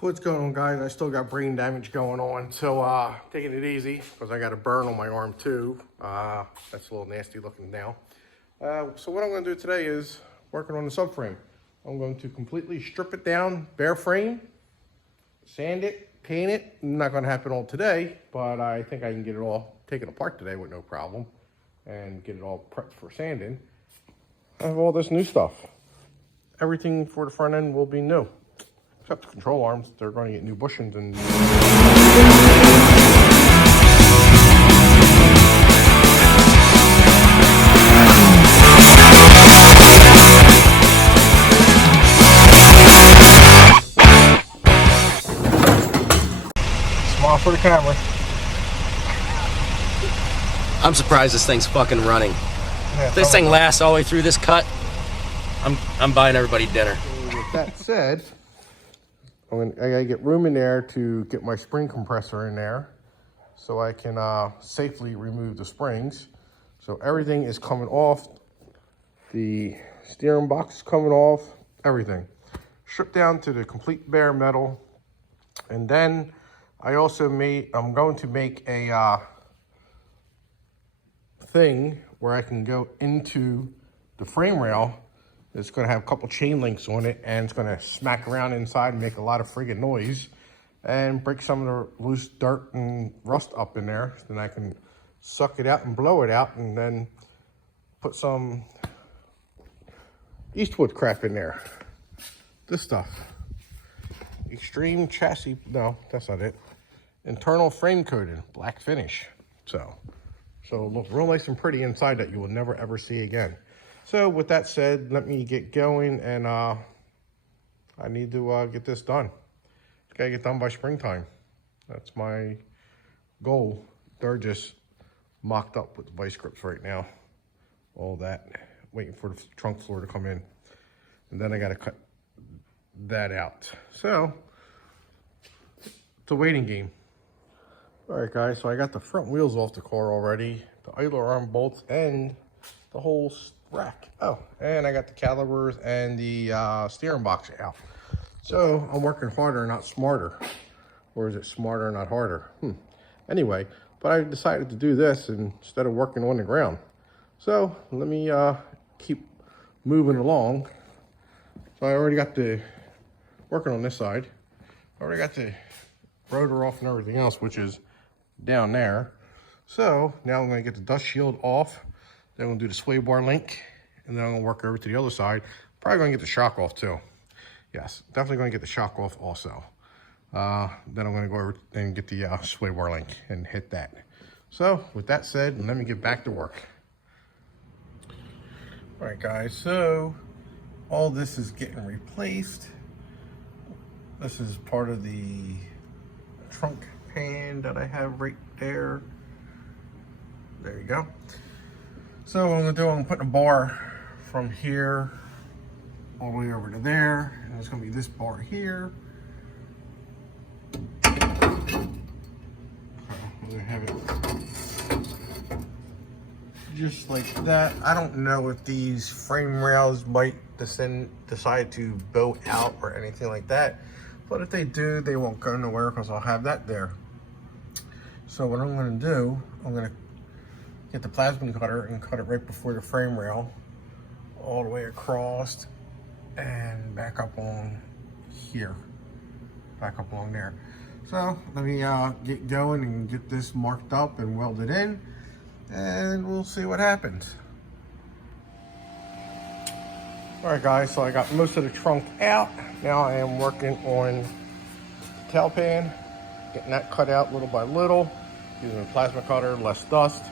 What's going on, guys? I still got brain damage going on, so taking it easy because I got a burn on my arm too. That's a little nasty looking now. So what I'm going to do today is working on the subframe. I'm going to completely strip it down, bare frame, sand it, paint it. Not going to happen all today, but I think I can get it all taken apart today with no problem and get it all prepped for sanding. I have all this new stuff. Everything for the front end will be new. Except the control arms, they're going to get new bushings and... Smile for the camera. I'm surprised this thing's fucking running. Yeah, if this thing lasts all the way through this cut, I'm buying everybody dinner. With that said, I gotta get room in there to get my spring compressor in there so I can safely remove the springs. So everything is coming off. The steering box is coming off, everything. Stripped down to the complete bare metal. And then I'm going to make a thing where I can go into the frame rail. It's going to have a couple chain links on it, and it's going to smack around inside and make a lot of friggin' noise and break some of the loose dirt and rust up in there. Then I can suck it out and blow it out and then put some Eastwood crap in there. This stuff. Extreme chassis, no, that's not it. Internal frame coating, black finish. So it'll look real nice and pretty inside that you will never ever see again. So with that said, let me get going, and I need to get this done. It's gotta get done by springtime. That's my goal. They're just mocked up with vice grips right now. All that, waiting for the trunk floor to come in. And then I gotta cut that out. So, it's a waiting game. All right, guys, so I got the front wheels off the car already, the idler arm bolts, and the whole rack. Oh, and I got the calipers and the steering box out. So I'm working harder, not smarter. Or is it smarter, not harder? Anyway, but I decided to do this instead of working on the ground. So let me keep moving along. So I already got the working on this side. I already got the rotor off and everything else, which is down there. So now I'm going to get the dust shield off. Then I'm going to do the sway bar link, and then I'm going to work over to the other side. Probably going to get the shock off too. Yes, definitely going to get the shock off also. Then I'm going to go over and get the sway bar link and hit that. So with that said, let me get back to work. All right, guys, so all this is getting replaced. This is part of the trunk pan that I have right there. There you go. So what I'm gonna do, I'm putting a bar from here all the way over to there, and it's gonna be this bar here. So I'm gonna have it just like that. I don't know if these frame rails might decide to bow out or anything like that, but if they do, they won't go nowhere because I'll have that there. So what I'm gonna do, I'm gonna get the plasma cutter and cut it right before the frame rail, all the way across and back up on here, back up along there. So let me get going and get this marked up and welded in, and we'll see what happens. All right, guys, so I got most of the trunk out. Now I am working on the tail pan, getting that cut out little by little, using a plasma cutter, less dust.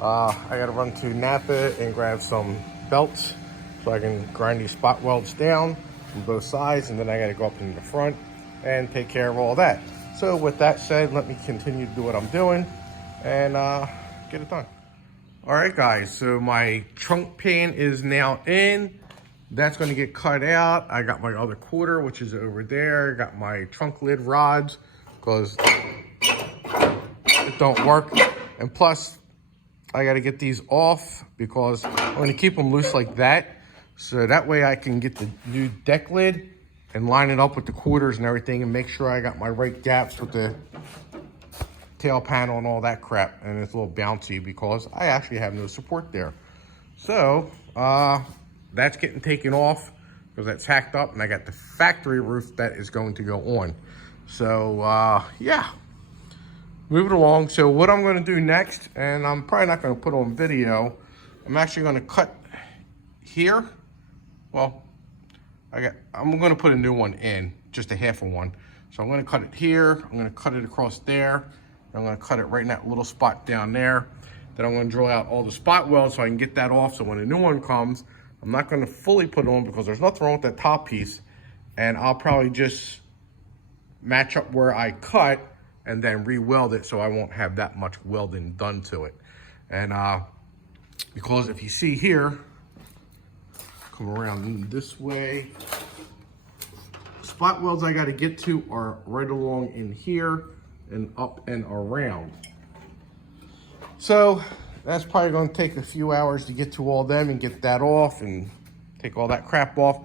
I gotta run to Napa and grab some belts so I can grind these spot welds down from both sides, and then I gotta go up in the front and take care of all that. So with that said, let me continue to do what I'm doing and get it done. All right, guys, so my trunk pan is now in. That's gonna get cut out. I got my other quarter, which is over there. I got my trunk lid rods because it don't work. And plus, I got to get these off because I'm going to keep them loose like that. So that way I can get the new deck lid and line it up with the quarters and everything and make sure I got my right gaps with the tail panel and all that crap. And it's a little bouncy because I actually have no support there. So that's getting taken off because that's hacked up, and I got the factory roof that is going to go on. So yeah, moving along. So what I'm going to do next, and I'm probably not going to put on video, I'm actually going to cut here. Well, I'm going to put a new one in, just a half of one. So I'm going to cut it here, I'm going to cut it across there, I'm going to cut it right in that little spot down there. Then I'm going to drill out all the spot welds so I can get that off, so when a new one comes, I'm not going to fully put it on because there's nothing wrong with that top piece, and I'll probably just match up where I cut and then re-weld it so I won't have that much welding done to it. And because if you see here, come around this way, spot welds I got to get to are right along in here and up and around. So that's probably going to take a few hours to get to all them and get that off and take all that crap off.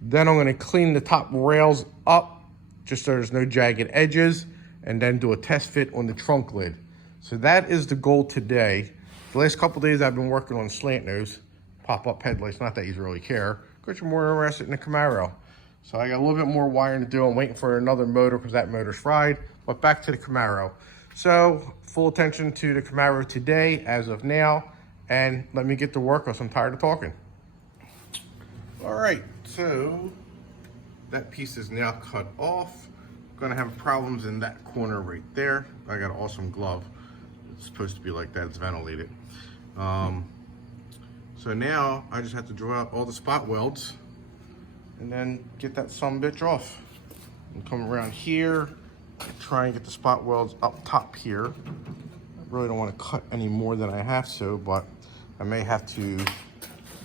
Then I'm going to clean the top rails up just so there's no jagged edges, and then do a test fit on the trunk lid. So that is the goal today. The last couple days I've been working on slant nose, pop-up headlights. Not that you really care, because you're more interested in the Camaro. So I got a little bit more wiring to do. I'm waiting for another motor because that motor's fried. But back to the Camaro. So full attention to the Camaro today as of now, and let me get to work because I'm tired of talking. All right, so that piece is now cut off. Gonna have problems in that corner right there. I got an awesome glove. It's supposed to be like that, it's ventilated. So now I just have to drill out all the spot welds and then get that sumbitch off. And come around here, try and get the spot welds up top here. I really don't want to cut any more than I have to, but I may have to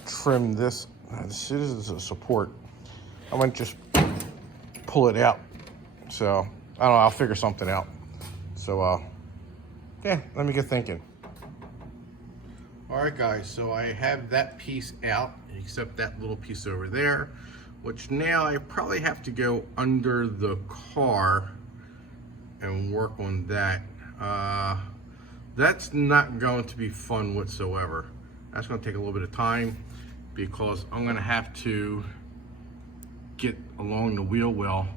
trim this. This is a support. I might just pull it out. So I don't know, I'll figure something out. So yeah, let me get thinking. All right guys, so I have that piece out, except that little piece over there, which now I probably have to go under the car and work on that. That's not going to be fun whatsoever. That's going to take a little bit of time because I'm going to have to get along the wheel well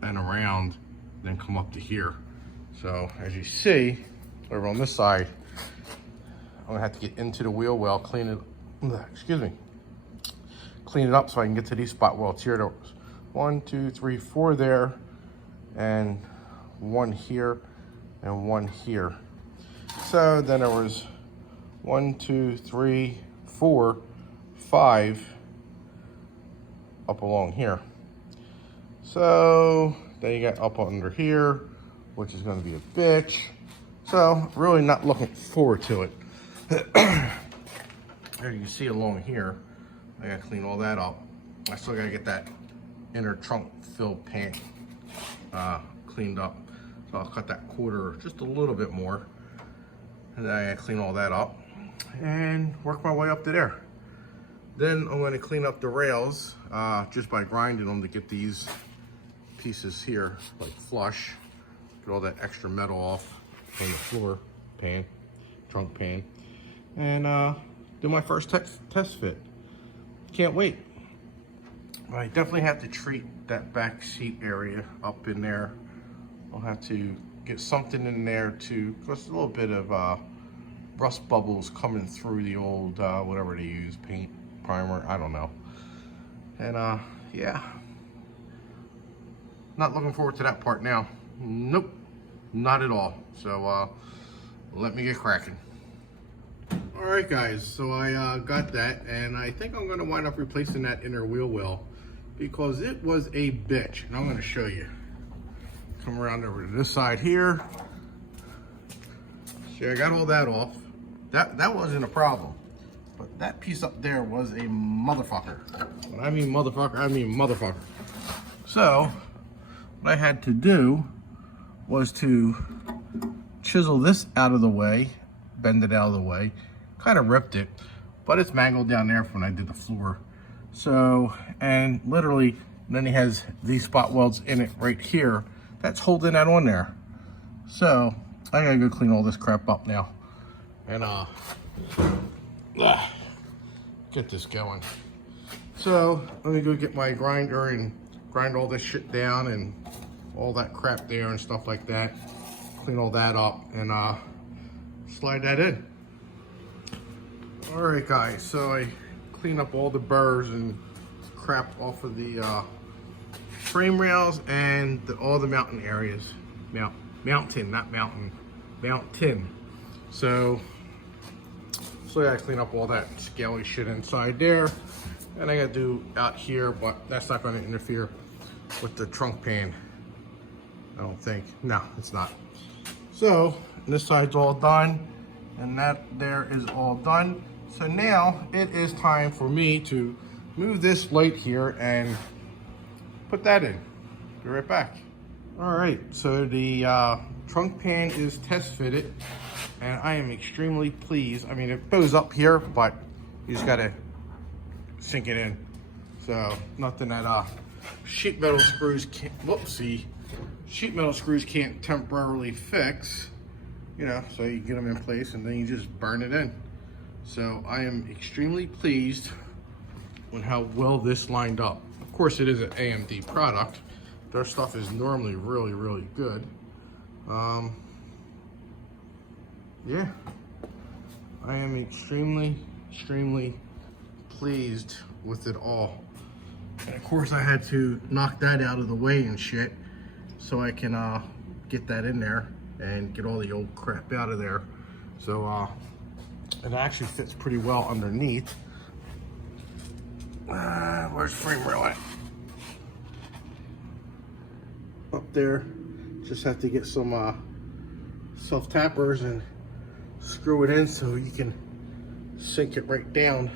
and around, then come up to here. So as you see over on this side, I'm gonna have to get into the wheel well, clean it, clean it up so I can get to these spot welds here. There was 1, 2, 3, 4 there, and 1 here, and 1 here. So then there was 1, 2, 3, 4, 5 up along here. So then you got up under here, which is going to be a bitch. So really not looking forward to it. There you can see along here, I got to clean all that up. I still got to get that inner trunk filled pant cleaned up. So I'll cut that quarter just a little bit more, and then I got to clean all that up and work my way up to there. Then I'm going to clean up the rails just by grinding them to get these pieces here like flush, get all that extra metal off on the floor pan, trunk pan, and do my first test fit. Can't wait. I definitely have to treat that back seat area up in there. I'll have to get something in there to, because a little bit of rust bubbles coming through the old whatever they use, paint, primer, I don't know. And yeah, not looking forward to that part now. Nope, not at all. So let me get cracking. All right guys, so I got that, and I think I'm gonna wind up replacing that inner wheel well because it was a bitch, and I'm gonna show you. Come around over to this side here. See, I got all that off. That wasn't a problem, but that piece up there was a motherfucker. When I mean motherfucker, I mean motherfucker. So what I had to do was to chisel this out of the way, bend it out of the way, kind of ripped it, but it's mangled down there from when I did the floor. So, and literally And then he has these spot welds in it right here. That's holding that on there. So I gotta go clean all this crap up now. And get this going. So let me go get my grinder and grind all this shit down and all that crap there and stuff like that. Clean all that up and slide that in. All right, guys, so I clean up all the burrs and crap off of the frame rails and all the mountain areas. Mountain, not mountain. Mountain. So I gotta clean up all that scaly shit inside there. And I gotta do out here, but that's not gonna interfere with the trunk pan. I don't think. No, it's not. So this side's all done, and that there is all done. So now it is time for me to move this light here and put that in. Be right back. All right, so the trunk pan is test fitted, and I am extremely pleased. I mean, it goes up here, but you just gotta sink it in. So nothing that sheet metal screws can't, sheet metal screws can't temporarily fix, you know, so you get them in place and then you just burn it in. So I am extremely pleased with how well this lined up. Of course, it is an AMD product. Their stuff is normally really, really good. Yeah, I am extremely pleased with it all. And of course, I had to knock that out of the way and shit so I can get that in there and get all the old crap out of there. So it actually fits pretty well underneath. Where's frame rail at? Up there. Just have to get some self tappers and screw it in so you can sink it right down.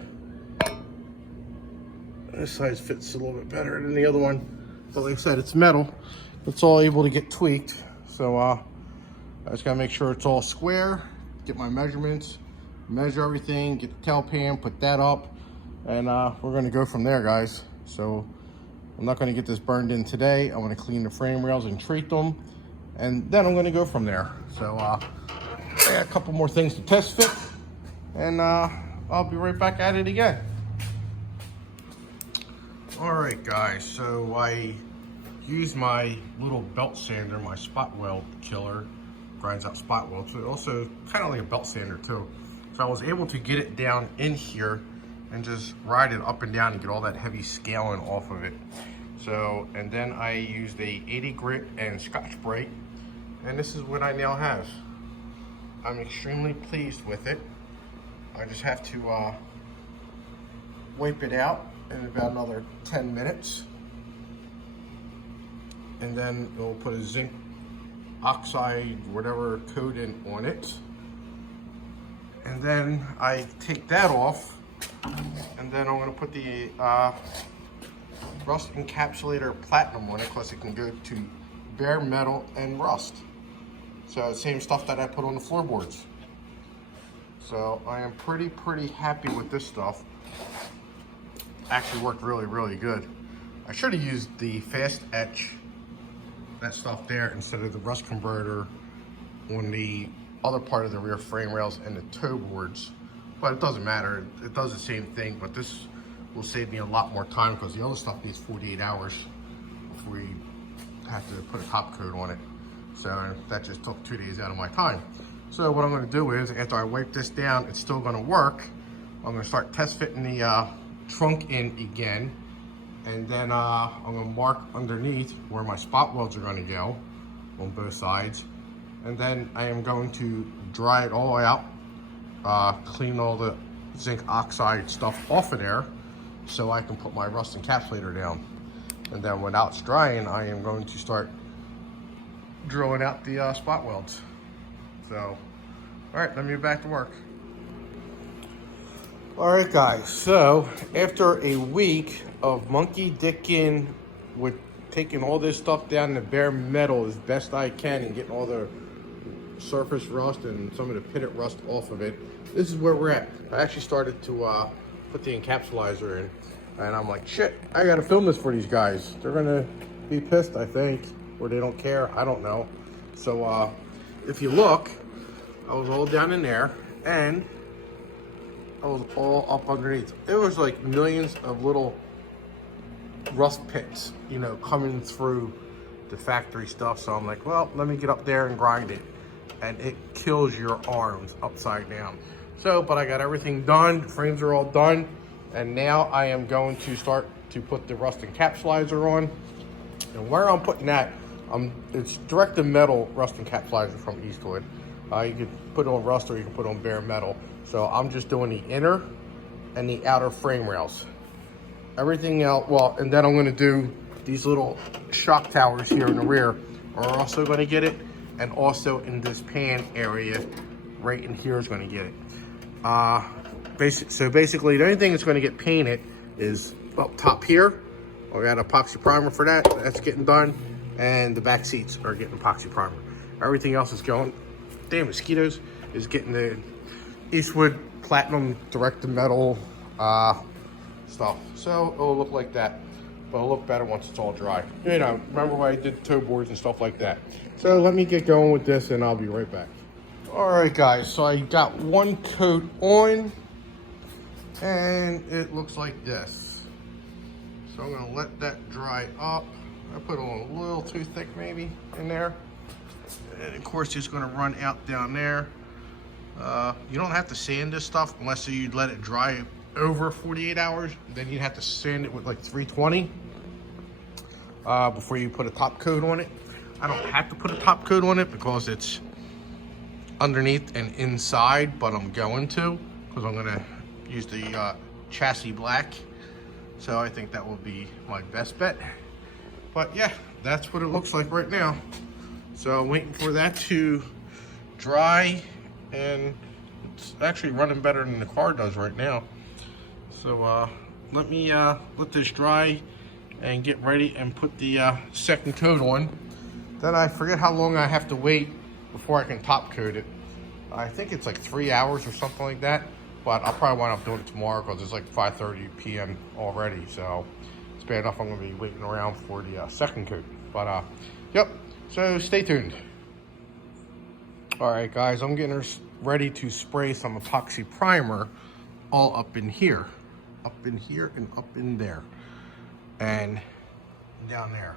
This size fits a little bit better than the other one, but like I said, it's metal. It's all able to get tweaked. So I just gotta make sure it's all square, get my measurements, measure everything, get the tail pan, put that up, and we're gonna go from there, guys. So I'm not gonna get this burned in today. I'm gonna clean the frame rails and treat them, and then I'm gonna go from there. So I got a couple more things to test fit, and I'll be right back at it again. All right, guys, so I used my little belt sander, my spot weld killer, grinds out spot welds, but also kind of like a belt sander too. So I was able to get it down in here and just ride it up and down and get all that heavy scaling off of it. So, and then I used a 80 grit and Scotch-Brite, and this is what I now have. I'm extremely pleased with it. I just have to wipe it out in about another 10 minutes. And then we'll put a zinc oxide, whatever coating on it. And then I take that off, and then I'm gonna put the rust encapsulator platinum on it, because it can go to bare metal and rust. So same stuff that I put on the floorboards. So I am pretty happy with this stuff. Actually worked really good. I should have used the fast etch, that stuff there, instead of the rust converter on the other part of the rear frame rails and the toe boards, but it doesn't matter. It does the same thing, but this will save me a lot more time because the other stuff needs 48 hours before you have to put a top coat on it. So that just took 2 days out of my time. So what I'm going to do is, after I wipe this down, it's still going to work. I'm going to start test fitting the trunk in again, and then I'm going to mark underneath where my spot welds are going to go on both sides, and then I am going to dry it all out, clean all the zinc oxide stuff off of there so I can put my rust encapsulator down. And then when it's drying, I am going to start drilling out the spot welds. So, all right, let me get back to work. All right, guys, so after a week of monkey dicking with taking all this stuff down to bare metal as best I can and getting all the surface rust and some of the pitted rust off of it, this is where we're at. I actually started to put the encapsulizer in. And I'm like, shit, I gotta film this for these guys. They're gonna be pissed, I think, or they don't care, I don't know. So if you look, I was all down in there and I was all up underneath. It was like millions of little rust pits, you know, coming through the factory stuff. So I'm like, well, let me get up there and grind it. And it kills your arms upside down. So, but I got everything done. Frames are all done. And now I am going to start to put the rust encapsulizer on. And where I'm putting that, it's direct to metal rust encapsulizer from Eastwood. You could put it on rust or you can put it on bare metal. So I'm just doing the inner and the outer frame rails. Everything else, well, and then I'm gonna do these little shock towers here in the rear are also gonna get it. And also in this pan area, right in here is gonna get it. So basically the only thing that's gonna get painted is up top here. I got epoxy primer for that, that's getting done. And the back seats are getting epoxy primer. Everything else is going, damn mosquitoes, is getting the Eastwood Platinum direct to metal stuff. So it'll look like that, but it'll look better once it's all dry. You know, remember when I did toe boards and stuff like that. So let me get going with this and I'll be right back. All right guys, so I got one coat on and it looks like this. So I'm gonna let that dry up. I put it on a little too thick maybe in there. And of course it's gonna run out down there. You don't have to sand this stuff unless you let it dry over 48 hours. Then you'd have to sand it with like 320 before you put a top coat on it. I don't have to put a top coat on it because it's underneath and inside, but I'm going to because I'm gonna use the chassis black. So I think that will be my best bet. But yeah, that's what it looks like right now. So I'm waiting for that to dry, and it's actually running better than the car does right now. So let me let this dry and get ready and put the second coat on. Then I forget how long I have to wait before I can top coat it. I think it's like 3 hours or something like that, but I'll probably wind up doing it tomorrow because it's like 5:30 p.m. already. So it's bad enough I'm gonna be waiting around for the second coat. But yep, so stay tuned. All right guys, I'm getting ready to spray some epoxy primer all up in here and up in there and down there.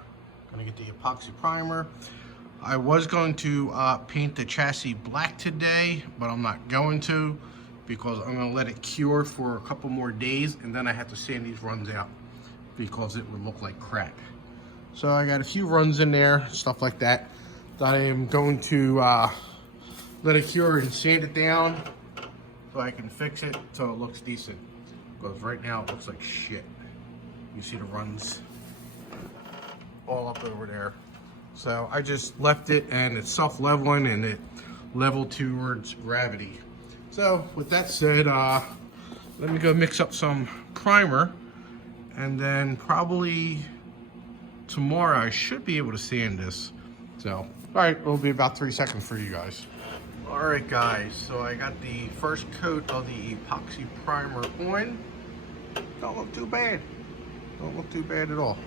Gonna get the epoxy primer. I was going to paint the chassis black today, but I'm not going to because I'm gonna let it cure for a couple more days and then I have to sand these runs out because it would look like crap. So I got a few runs in there, stuff like that I am going to let it cure and sand it down so I can fix it so it looks decent. Because right now it looks like shit. You see the runs all up over there. So I just left it and it's self-leveling and it leveled towards gravity. So with that said, let me go mix up some primer and then probably tomorrow I should be able to sand this. So, all right, it'll be about 3 seconds for you guys. All right guys, so I got the first coat of the epoxy primer on. Don't look too bad. Don't look too bad at all.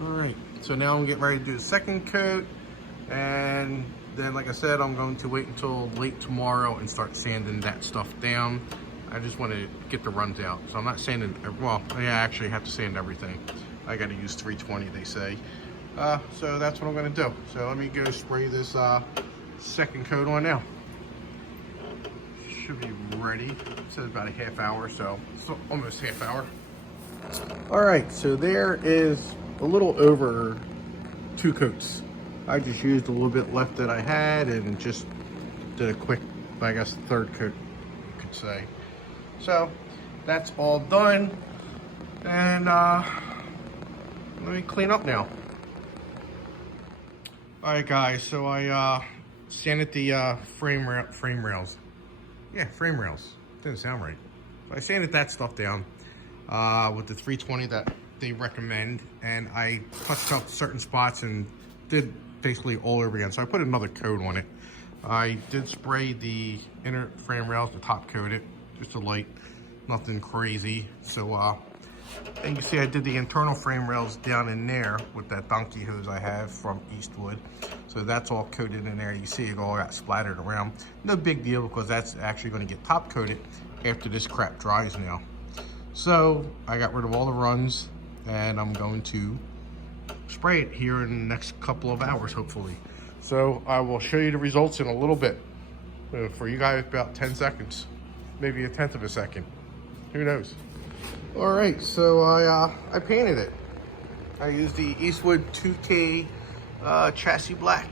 All right, so now I'm getting ready to do the second coat. And then, like I said, I'm going to wait until late tomorrow and start sanding that stuff down. I just want to get the runs out. So I'm not sanding, well, I actually have to sand everything. I got to use 320, they say. So that's what I'm going to do. So let me go spray this second coat on now. Should be ready. It says about a half hour, so it's almost half hour. All right, so there is a little over 2 coats. I just used a little bit left that I had and just did a quick, I guess, third coat, you could say. So that's all done. And let me clean up now. All right, guys, so I sanded the frame rails. Yeah, frame rails. Didn't sound right. So I sanded that stuff down with the 320 that they recommend, and I touched up certain spots and did basically all over again. So I put another coat on it. I did spray the inner frame rails to top coat it, just a light, nothing crazy. So And you see I did the internal frame rails down in there with that donkey hose I have from Eastwood. So that's all coated in there. You see it all got splattered around. No big deal because that's actually going to get top coated after this crap dries now. So I got rid of all the runs and I'm going to spray it here in the next couple of hours, hopefully. So I will show you the results in a little bit. For you guys, about 10 seconds, maybe a tenth of a second. Who knows? All right, so I painted it. I used the Eastwood 2K chassis black.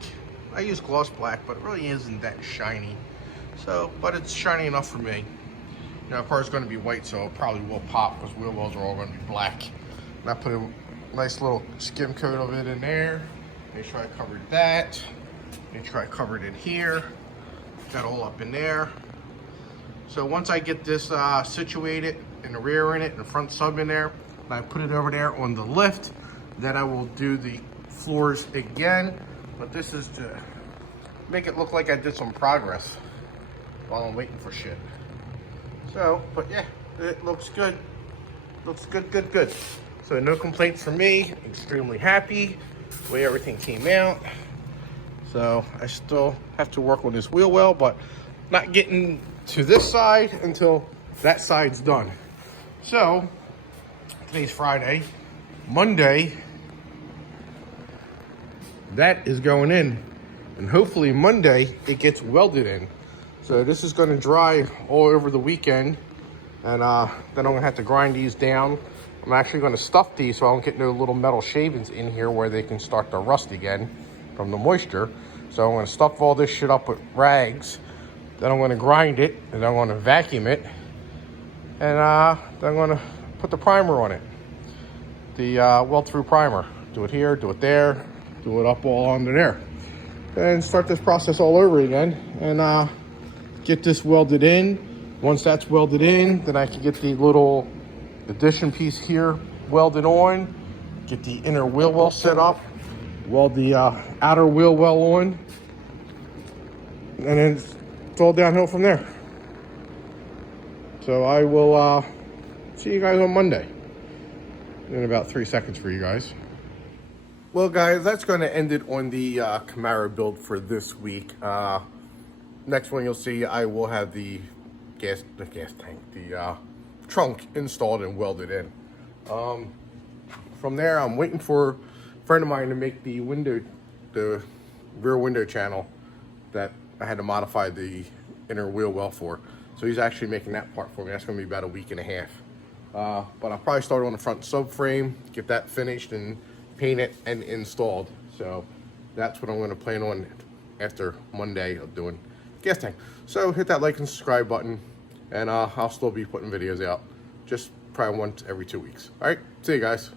I use gloss black, but it really isn't that shiny. So, but it's shiny enough for me. Now, the car's going to be white, so it probably will pop because wheel wells are all going to be black. And I put a nice little skim coat of it in there. Make sure I covered that. Make sure I covered it here. Got all up in there. So once I get this situated, in the rear in it, and the front sub in there, and I put it over there on the lift, then I will do the floors again. But this is to make it look like I did some progress while I'm waiting for shit. So, but yeah, it looks good. Looks good, good, good. So no complaints from me. Extremely happy the way everything came out. So I still have to work on this wheel well, but not getting to this side until that side's done. So today's Friday. Monday, that is going in, and hopefully Monday it gets welded in. So this is going to dry all over the weekend, and then I'm going to have to grind these down. I'm actually going to stuff these so I don't get no little metal shavings in here where they can start to rust again from the moisture. So I'm going to stuff all this shit up with rags. Then I'm going to grind it, and I'm going to vacuum it, and then I'm going to put the primer on it. The weld-through primer. Do it here, do it there, do it up all under there. And start this process all over again, and get this welded in. Once that's welded in, then I can get the little addition piece here welded on, get the inner wheel well set up, weld the outer wheel well on, and then it's all downhill from there. So I will see you guys on Monday in about 3 seconds for you guys. Well guys, that's going to end it on the Camaro build for this week. Next one you'll see, I will have the gas tank, the trunk installed and welded in. From there, I'm waiting for a friend of mine to make the rear window channel that I had to modify the inner wheel well for. So he's actually making that part for me. That's going to be about a week and a half. But I'll probably start on the front subframe, get that finished and paint it and installed. So that's what I'm going to plan on after Monday of doing gas tank. So hit that like and subscribe button, and I'll still be putting videos out, just probably once every 2 weeks. All right, see you guys.